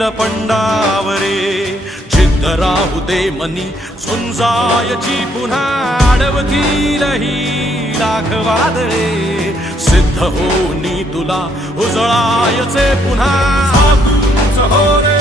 येईल पंडावरे जिद्द राहू दे मनी झुंजायची पुन्हा अडवतील ही लाख वादळे सिद्ध होनी तुला उजळायचे पुन्हा हो रे